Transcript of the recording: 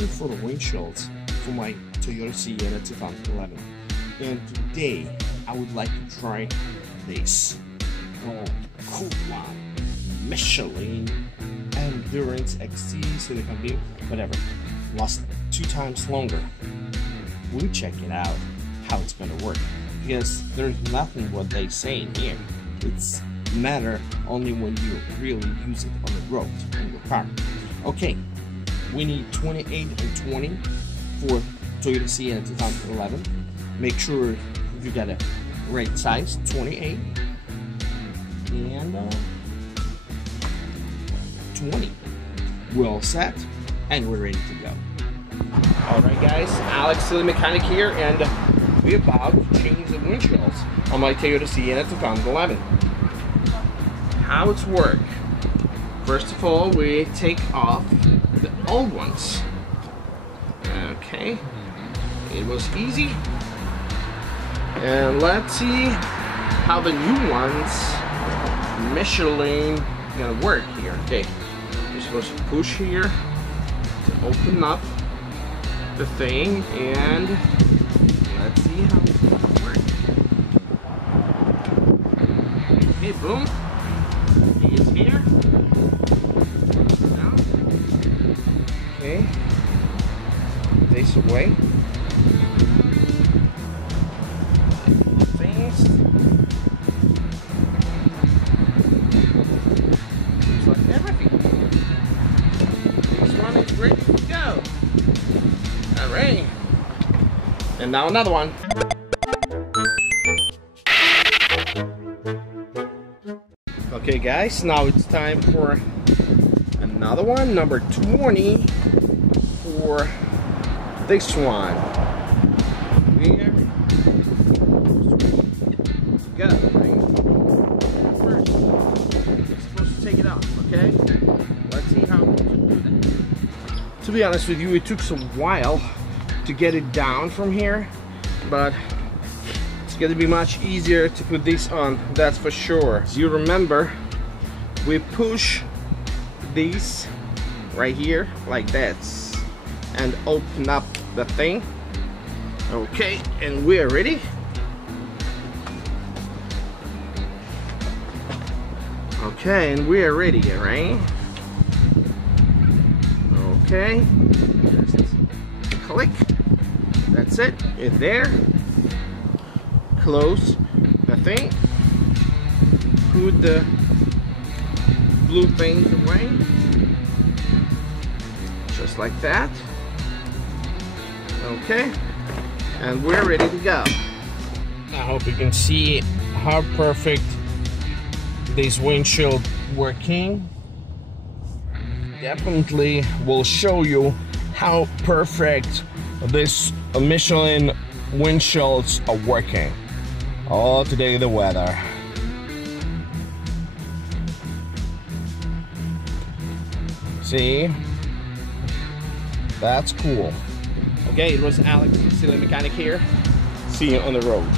looking for the windshields for my Toyota Sienna 2011, and today I would like to try this cool one, Michelin Endurance XC silicone beam, whatever, lasts 2 times longer. We'll check it out how it's gonna work, because there's nothing what they say in here. It's matter only when you really use it on the road on your car. Okay, we need 28 and 20 for Toyota Sienna 2011. Make sure you got a right size, 28 and 20. We're all set and we're ready to go. Alright guys, Alex, the mechanic here, and we're about to change the windshields on my Toyota Sienna 2011. How it's work? First of all, we take off the old ones. Okay, it was easy. And let's see how the new ones, Michelin, gonna work here. Okay, you're supposed to push here to open up the thing, and let's see how it's gonna work. Okay, boom. He is here. Now, okay, this away. Things. Seems like everything. This one is ready to go. Alright. And now another one. Okay guys, now it's time for another one, number 20 for this one. Here. Go, right? First, you're supposed to take it off, okay? Let's see how we can do that. To be honest with you, it took some while to get it down from here, but it's gonna be much easier to put this on, that's for sure. As you remember, we push these right here like that and open up the thing. Okay, and we're ready. Okay, and we're ready, right? Okay, just click. That's it. It's there. Close the thing. Put the blue things away. Just like that. Okay. And we're ready to go. I hope you can see how perfect this windshield working. Definitely will show you how perfect this Michelin windshields are working. Oh, today the weather. See? That's cool. Okay, it was Alex, the mechanic here. See you on the road.